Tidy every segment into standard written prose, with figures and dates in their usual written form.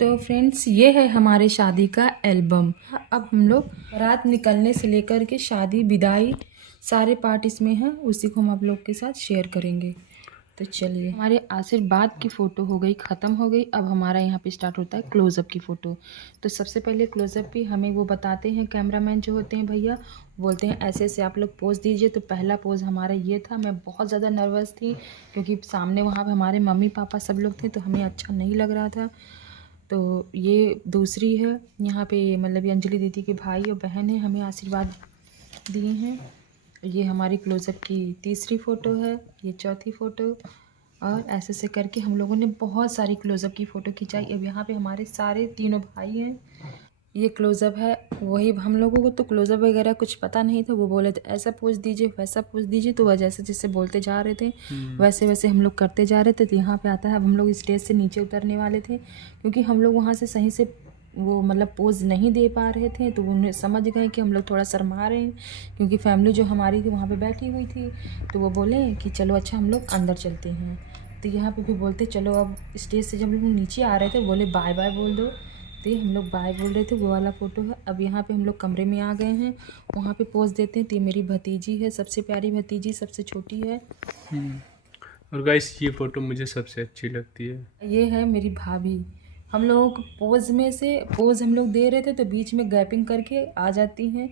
तो फ्रेंड्स, ये है हमारे शादी का एल्बम। अब हम लोग रात निकलने से लेकर के शादी विदाई सारे पार्ट इसमें हैं, उसी को हम आप लोग के साथ शेयर करेंगे। तो चलिए, हमारे आशीर्वाद की फ़ोटो हो गई, ख़त्म हो गई। अब हमारा यहाँ पे स्टार्ट होता है क्लोज़अप की फ़ोटो। तो सबसे पहले क्लोज़अप की हमें वो बताते हैं, कैमरामैन जो होते हैं भैया, बोलते हैं ऐसे ऐसे आप लोग पोज़ दीजिए। तो पहला पोज़ हमारा ये था। मैं बहुत ज़्यादा नर्वस थी क्योंकि सामने वहाँ पे हमारे मम्मी पापा सब लोग थे, तो हमें अच्छा नहीं लग रहा था। तो ये दूसरी है। यहाँ पे मतलब ये अंजलि दीदी के भाई और बहन है, हमें आशीर्वाद दिए हैं। ये हमारी क्लोज़अप की तीसरी फ़ोटो है, ये चौथी फ़ोटो। और ऐसे ऐसे करके हम लोगों ने बहुत सारी क्लोज़अप की फ़ोटो खिंचाई। अब यहाँ पे हमारे सारे तीनों भाई हैं। ये क्लोज़अप है। वही हम लोगों को तो क्लोज़अप वगैरह कुछ पता नहीं था। वो बोले थे ऐसा पोज दीजिए, वैसा पोज दीजिए। तो वह जैसे जैसे बोलते जा रहे थे वैसे वैसे हम लोग करते जा रहे थे। तो यहाँ पे आता है, अब हम लोग स्टेज से नीचे उतरने वाले थे क्योंकि हम लोग वहाँ से सही से वो मतलब पोज नहीं दे पा रहे थे। तो उन्हें समझ गए कि हम लोग थोड़ा शर्मा रहे हैं क्योंकि फैमिली जो हमारी थी वहाँ पे बैठी हुई थी। तो वो बोले कि चलो अच्छा हम लोग अंदर चलते हैं। तो यहाँ पे भी बोलते चलो। अब स्टेज से जब हम लोग नीचे आ रहे थे बोले बाय बाय बोल दो। तो ये हम लोग बाय बोल रहे थे, वो वाला फ़ोटो है। अब यहाँ पे हम लोग कमरे में आ गए हैं, वहाँ पे पोज देते हैं। तो ये मेरी भतीजी है, सबसे प्यारी भतीजी, सबसे छोटी है। और गाइस ये फ़ोटो मुझे सबसे अच्छी लगती है। ये है मेरी भाभी। हम लोगों को पोज में से पोज हम लोग दे रहे थे तो बीच में गैपिंग करके आ जाती हैं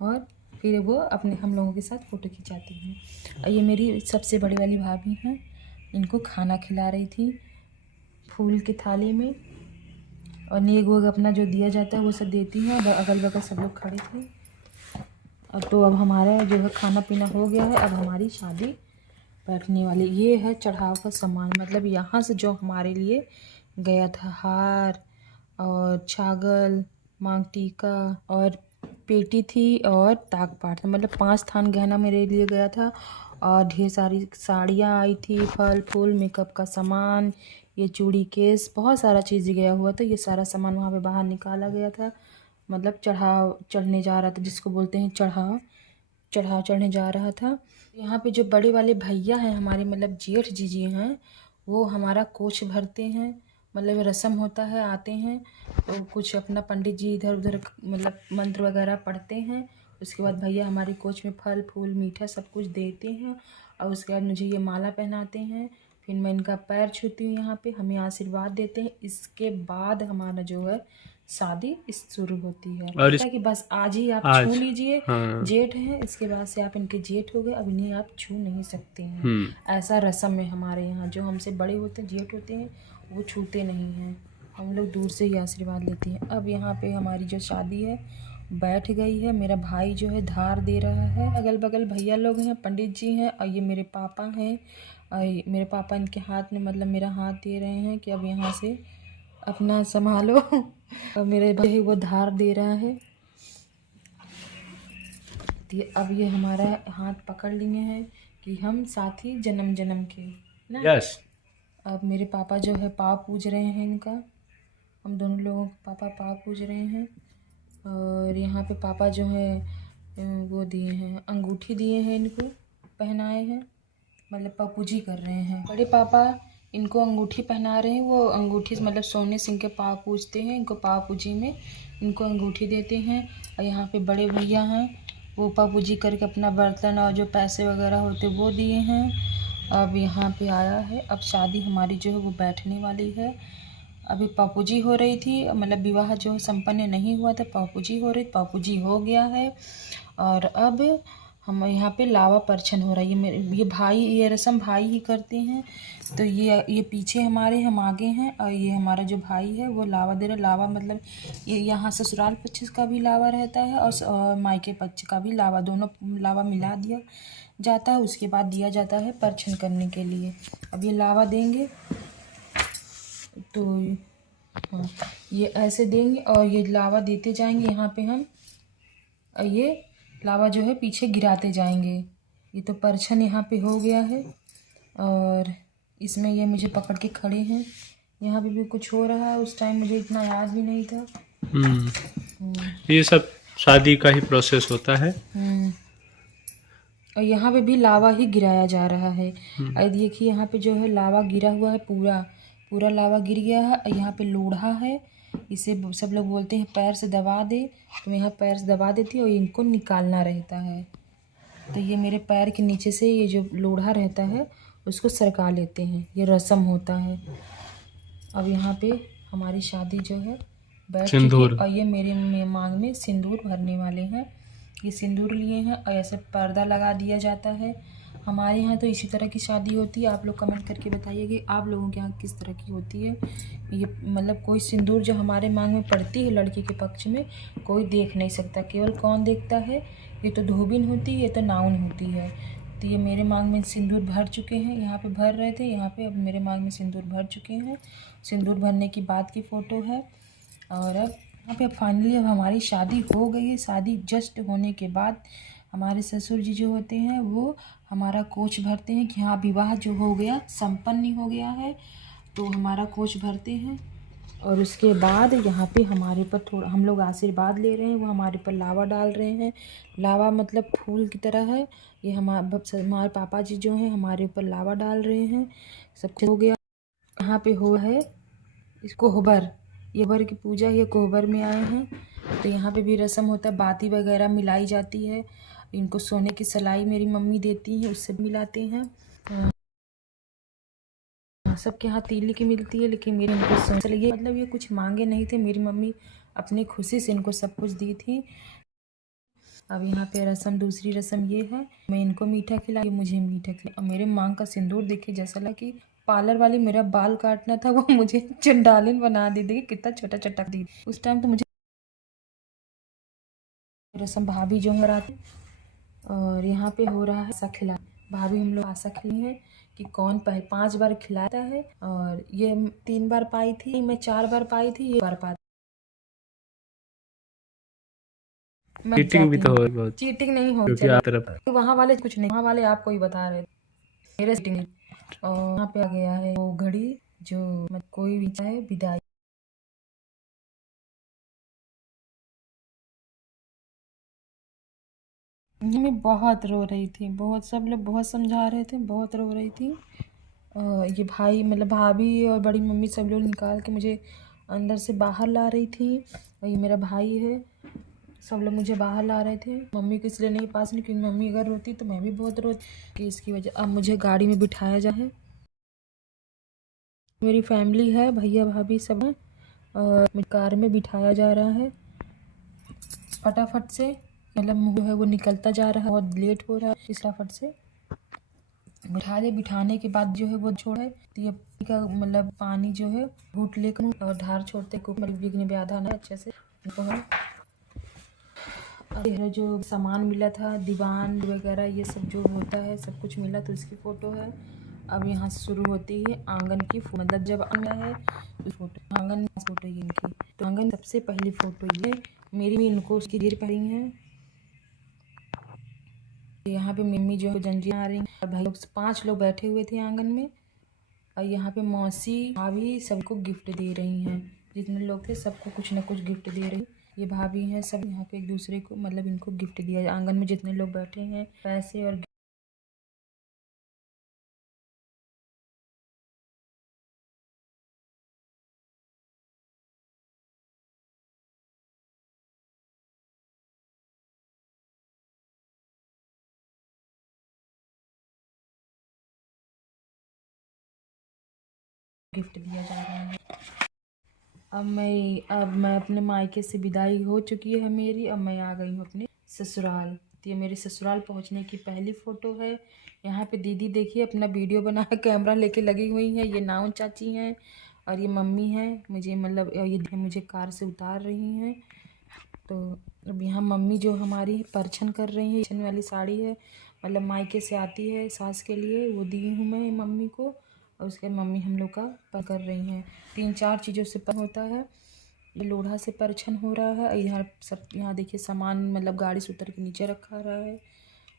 और फिर वो अपने हम लोगों के साथ फ़ोटो खिंचाती हैं। और ये मेरी सबसे बड़ी वाली भाभी हैं, इनको खाना खिला रही थी फूल की थाली में। और नेग वेग अपना जो दिया जाता है वो सब देती हैं। और अगल बगल सब लोग खड़े थे। अब तो अब हमारा जो है खाना पीना हो गया है। अब हमारी शादी बैठने वाली। ये है चढ़ाव का सामान, मतलब यहाँ से जो हमारे लिए गया था हार और छागल, मांग टीका और पेटी थी और ताक पाट था। मतलब 5 थान गहना मेरे लिए गया था। और ढेर सारी साड़ियाँ आई थी, फल फूल, मेकअप का सामान, ये चूड़ी केस, बहुत सारा चीज़ गया हुआ था। ये सारा सामान वहाँ पे बाहर निकाला गया था। मतलब चढ़ाव चढ़ने जा रहा था, जिसको बोलते हैं चढ़ाव चढ़ने जा रहा था। यहाँ पे जो बड़े वाले भैया हैं हमारे, मतलब जेठ जीजी हैं, वो हमारा कोच भरते हैं। मतलब रस्म होता है, आते हैं तो कुछ अपना पंडित जी इधर उधर मतलब मंत्र वगैरह पढ़ते हैं। उसके बाद भैया हमारे कोच में फल फूल मीठा सब कुछ देते हैं। और उसके बाद मुझे ये माला पहनाते हैं। फिर मैं इनका पैर छूती हूँ, यहाँ पे हमें आशीर्वाद देते हैं। इसके बाद हमारा जो है शादी शुरू होती है। और कि बस आज ही आप छू आज लीजिए, हाँ। जेठ हैं, इसके बाद से आप इनके जेठ हो गए, अब इन्हें आप छू नहीं सकते हैं। ऐसा रस्म है हमारे यहाँ। जो हमसे बड़े होते हैं, जेठ होते हैं, वो छूते नहीं हैं। हम लोग दूर से ही आशीर्वाद लेते हैं। अब यहाँ पे हमारी जो शादी है बैठ गई है। मेरा भाई जो है धार दे रहा है। अगल बगल भैया लोग हैं, पंडित जी हैं और ये मेरे पापा हैं। और मेरे पापा इनके हाथ में मतलब मेरा हाथ दे रहे हैं कि अब यहाँ से अपना संभालो। और मेरे भाई वो धार दे रहा है। अब ये हमारा हाथ पकड़ लिए हैं कि हम साथी जन्म जन्म के ना। यस। अब मेरे पापा जो है पाँव पूज रहे हैं इनका। हम दोनों लोगों के पापा पाँव पूज रहे हैं। और यहाँ पे पापा जो है वो दिए हैं, अंगूठी दिए हैं, इनको पहनाए हैं। मतलब पापूजी कर रहे हैं। बड़े पापा इनको अंगूठी पहना रहे हैं। वो अंगूठी मतलब सोने से इनके पाँव पूजते हैं। इनको पाँव पूजी में इनको अंगूठी देते हैं। और यहाँ पे बड़े भैया हैं, वो पापूजी करके अपना बर्तन और जो पैसे वगैरह होते वो दिए हैं। अब यहाँ पे आया है। अब शादी हमारी जो है वो बैठने वाली है। अभी पापूजी हो रही थी, मतलब विवाह जो है संपन्न नहीं हुआ था, पापूजी हो रही, पापूजी हो गया है। और अब हम यहाँ पे लावा परछन हो रहा है। ये मेरे ये भाई, ये रस्म भाई ही करते हैं। तो ये पीछे हमारे, हम आगे हैं। और ये हमारा जो भाई है वो लावा दे रहा है। लावा मतलब ये यहाँ ससुराल पक्ष का भी लावा रहता है और मायके पक्ष का भी लावा, दोनों लावा मिला दिया जाता है। उसके बाद दिया जाता है परछन करने के लिए। अब ये लावा देंगे तो हाँ, ये ऐसे देंगे और ये लावा देते जाएंगे यहाँ पे हम। और ये लावा जो है पीछे गिराते जाएंगे। ये तो परछन यहाँ पे हो गया है। और इसमें ये मुझे पकड़ के खड़े हैं। यहाँ पे भी कुछ हो रहा है, उस टाइम मुझे इतना याद भी नहीं था। ये सब शादी का ही प्रोसेस होता है। और यहाँ पे भी लावा ही गिराया जा रहा है। और देखिए यहाँ पे जो है लावा गिरा हुआ है, पूरा पूरा लावा गिर गया है। यहाँ पे लोढ़ा है, इसे सब लोग बोलते हैं पैर से दबा दे, तो मैं यहाँ पैर से दबा देती हूँ और इनको निकालना रहता है। तो ये मेरे पैर के नीचे से ये जो लोढ़ा रहता है उसको सरका लेते हैं, ये रस्म होता है। अब यहाँ पे हमारी शादी जो है बैठ चुकी है और ये मेरे मांग में सिंदूर भरने वाले हैं। ये सिंदूर लिए हैं और ऐसे पर्दा लगा दिया जाता है। हमारे यहाँ तो इसी तरह की शादी होती है। आप लोग कमेंट करके बताइए कि आप लोगों के यहाँ किस तरह की होती है। ये मतलब कोई सिंदूर जो हमारे मांग में पड़ती है लड़की के पक्ष में, कोई देख नहीं सकता। केवल कौन देखता है, ये तो धोबिन होती है, ये तो नाउन होती है। तो ये मेरे मांग में सिंदूर भर चुके हैं, यहाँ पे भर रहे थे, यहाँ पे अब मेरे मांग में सिंदूर भर चुके हैं। सिंदूर भरने की बाद की फ़ोटो है। और अब यहाँ पे फाइनली अब हमारी शादी हो गई है। शादी जस्ट होने के बाद हमारे ससुर जी जो होते हैं वो हमारा कोच भरते हैं कि हाँ विवाह जो हो गया संपन्न हो गया है, तो हमारा कोच भरते हैं। और उसके बाद यहाँ पे हमारे पर थोड़ा हम लोग आशीर्वाद ले रहे हैं, वो हमारे पर लावा डाल रहे हैं। लावा मतलब फूल की तरह है। ये हमारे पापा जी जो हैं हमारे ऊपर लावा डाल रहे हैं। सब कुछ हो गया। यहाँ पे हो है इस कोहबर, ये कोहबर की पूजा, ये कोहबर में आए हैं। तो यहाँ पे भी रस्म होता है, बाती वगैरह मिलाई जाती है। इनको सोने की सलाई मेरी मम्मी देती है, उससे मिलाते हैं। सबके यहाँ तीली की मिलती है, लेकिन मेरे इनको चलिए मतलब ये कुछ मांगे नहीं थे, मेरी मम्मी अपनी खुशी से इनको सब कुछ दी थी। अब यहाँ पे रस्म, दूसरी रस्म ये है, मैं इनको मीठा खिलाई, मुझे मीठा खिला। और मेरे मांग का सिंदूर देखे जैसा लगा कि पार्लर वाली मेरा बाल काटना था वो मुझे चंडालिन बना दी। देखिए कितना छोटा छोटा दी उस टाइम। तो मुझे रस्म भाभी जो है रात, और यहाँ पे हो रहा है आशा खिला। भाभी हम लोग आशा खिली है कि कौन 5 बार खिलाता है। और ये 3 बार पाई थी, मैं 4 बार पाई थी, ये बार पाई। चीटिंग भी तो हो बहुत। चीटिंग नहीं हो, वहाँ वाले कुछ नहीं, वहाँ वाले आपको ही बता रहे थे मेरे चीटिंग। और यहाँ पे आ गया है वो घड़ी जो कोई भी चाहे विदाई। मैं बहुत रो रही थी, बहुत सब लोग बहुत समझा रहे थे, बहुत रो रही थी। ये भाई मतलब भाभी और बड़ी मम्मी सब लोग निकाल के मुझे अंदर से बाहर ला रही थी। और ये मेरा भाई है, सब लोग मुझे बाहर ला रहे थे। मम्मी को इसलिए नहीं पास नहीं, क्योंकि मम्मी अगर रोती तो मैं भी बहुत रोती कि इसकी वजह। अब मुझे गाड़ी में बिठाया जाए, मेरी फैमिली है, भैया भाभी सब हैं, और मुझे कार में बिठाया जा रहा है फटाफट से। मतलब जो है वो निकलता जा रहा है, बहुत लेट हो रहा है, इस फटाफट से बिठा दे। बिठाने के बाद जो है वो छोड़े तो ये का मतलब पानी जो है घूट लेकर और धार छोड़ते को बिगने भी आधा ना अच्छे से। यह जो सामान मिला था दीवान वगैरह ये सब जो होता है सब कुछ मिला, तो इसकी फ़ोटो है। अब यहाँ से शुरू होती है आंगन की, मतलब जब आंगन है तो फोटो, आंगन में फ़ोटो ये इनकी। तो आंगन सबसे पहली फ़ोटो ये मेरी भी इनको उसकी गिर पड़ी है। यहाँ पे मम्मी जो है जंजियाँ आ रही हैं और भाई लोग 5 लोग बैठे हुए थे आंगन में। और यहाँ पे मौसी भाभी सबको गिफ्ट दे रही हैं, जितने लोग थे सबको कुछ ना कुछ गिफ्ट दे रही। ये भाभी हैं सब, यहाँ पे एक दूसरे को मतलब इनको गिफ्ट दिया आंगन में जितने लोग बैठे हैं, पैसे और गिफ्ट दिया जा रहा है। अब मैं अपने मायके से विदाई हो चुकी है मेरी। अब मैं आ गई हूँ अपने ससुराल। तो ये मेरे ससुराल पहुँचने की पहली फ़ोटो है। यहाँ पे दीदी देखिए अपना वीडियो बना कैमरा लेके लगी हुई है। ये नाउन चाची हैं और ये मम्मी है, मुझे मतलब ये मुझे कार से उतार रही हैं। तो अब यहाँ मम्मी जो हमारी परछन कर रही है, परछन वाली साड़ी है, मतलब मायके से आती है सास के लिए, वो दी हूँ मैं मम्मी को। और उसके मम्मी हम लोग का पर कर रही हैं। 3-4 चीज़ों से पर होता है। ये लोढ़ा से परछन हो रहा है। यहाँ सब, यहाँ देखिए सामान मतलब गाड़ी से उतर के नीचे रखा रहा है।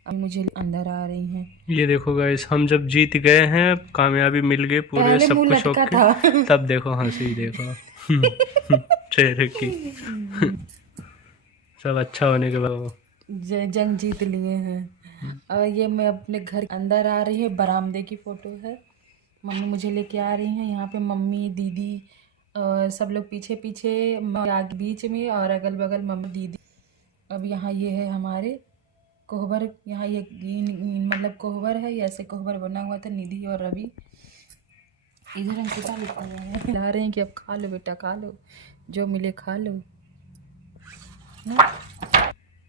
अब मुझे अंदर आ रही हैं। ये देखो गाइस, हम जब जीत गए हैं, कामयाबी मिल गई पूरे, सब कुछ ओके, तब देखो हंसी देखो चेहरे की। सब अच्छा होने के बाद जंग जीत लिए हैं। और ये मैं अपने घर अंदर आ रही है, बरामदे की फ़ोटो है। मम्मी मुझे लेके आ रही हैं। यहाँ पे मम्मी दीदी सब लोग पीछे पीछे, आगे बीच में, और अगल बगल मम्मी दीदी। अब यहाँ ये है हमारे कोहबर। यहाँ ये मतलब कोहबर है, ऐसे कोहबर बना हुआ था। निधि और रवि इधर अंकिता लिखा हुआ है, खिला रहे हैं कि अब खा लो बेटा, खा लो, जो मिले खा लो ना।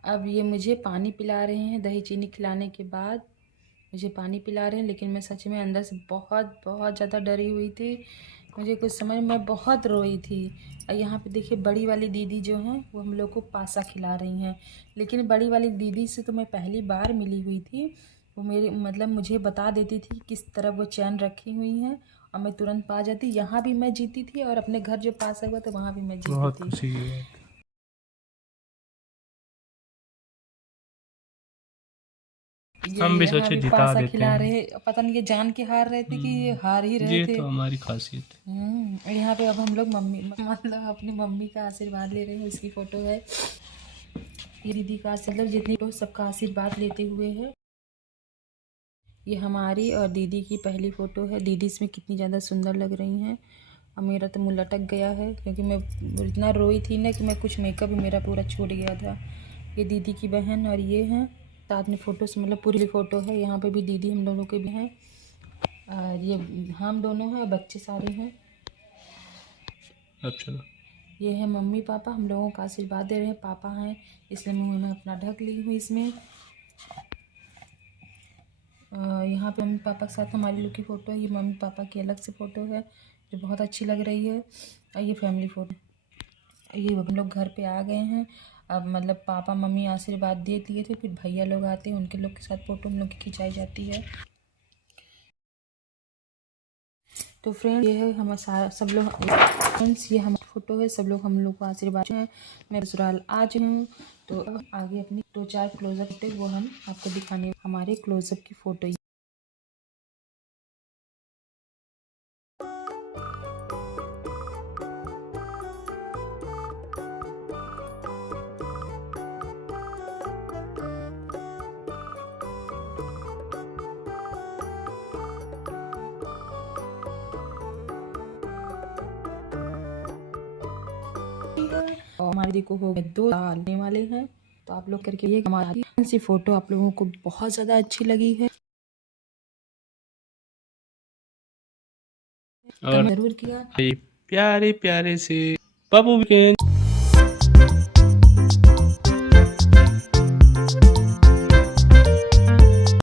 अब ये मुझे पानी पिला रहे हैं। दही चीनी खिलाने के बाद मुझे पानी पिला रहे हैं, लेकिन मैं सच में अंदर से बहुत बहुत ज़्यादा डरी हुई थी। मुझे कुछ समझ, मैं बहुत रोई थी। और यहाँ पे देखिए बड़ी वाली दीदी जो हैं वो हम लोग को पासा खिला रही हैं। लेकिन बड़ी वाली दीदी से तो मैं पहली बार मिली हुई थी। वो मेरी मतलब मुझे बता देती थी किस तरह वो चैन रखी हुई हैं, और मैं तुरंत पा जाती। यहाँ भी मैं जीती थी, और अपने घर जो पासा हुआ था वहाँ भी मैं जीती बहुत थी। खुशी की बात। हम भी यहाँ सोचे भी जिता पासा देते खिला हैं। रहे, पता नहीं ये जान के हार रहे थे कि ये हार ही रहे ये थे। तो हमारी खासियत है। और यहाँ पे अब हम लोग मम्मी मतलब अपनी मम्मी का आशीर्वाद ले रहे हैं। उसकी फ़ोटो है ये, दीदी का मतलब जितनी लोग सबका आशीर्वाद लेते हुए है। ये हमारी और दीदी की पहली फ़ोटो है। दीदी इसमें कितनी ज़्यादा सुंदर लग रही हैं। और मेरा तो मुँह लटक गया है, क्योंकि मैं इतना रोई थी ना कि मैं कुछ मेकअप भी मेरा पूरा छूट गया था। ये दीदी की बहन, और ये हैं साथ में फ़ोटो से मतलब पूरी फ़ोटो है। यहाँ पे भी दीदी हम दोनों के भी हैं, और ये हम दोनों हैं, बच्चे सारे हैं। अब चलो, ये है मम्मी पापा हम लोगों का आशीर्वाद दे रहे हैं। पापा हैं इसलिए मैं अपना ढक ली हूँ इसमें। यहाँ पे मम्मी पापा के साथ हमारी लोग की फ़ोटो है। ये मम्मी पापा की अलग से फ़ोटो है जो बहुत अच्छी लग रही है। और ये फैमिली फ़ोटो। ये हम लोग घर पे आ गए हैं। अब मतलब पापा मम्मी आशीर्वाद दे दिए थे, फिर भैया लोग आते हैं, उनके लोग के साथ फ़ोटो हम लोग की खिंचाई जाती है। तो फ्रेंड ये है हम सब लोग, फ्रेंड्स ये हमारी फ़ोटो है। सब लोग हम लोग को आशीर्वाद हैं। मैं ससुराल आज हूँ, तो आगे अपनी 2-4 क्लोजअप थे वो हम आपको दिखाने, हमारे क्लोजअप की फ़ोटो। और हमारे दी को हो गए 2 साल होने वाले हैं। तो आप लोग करके ये हमारी सी फ़ोटो आप लोगों को बहुत ज़्यादा अच्छी लगी है, और ज़रूर किया। प्यारे प्यारे से बाबू वीकेंड।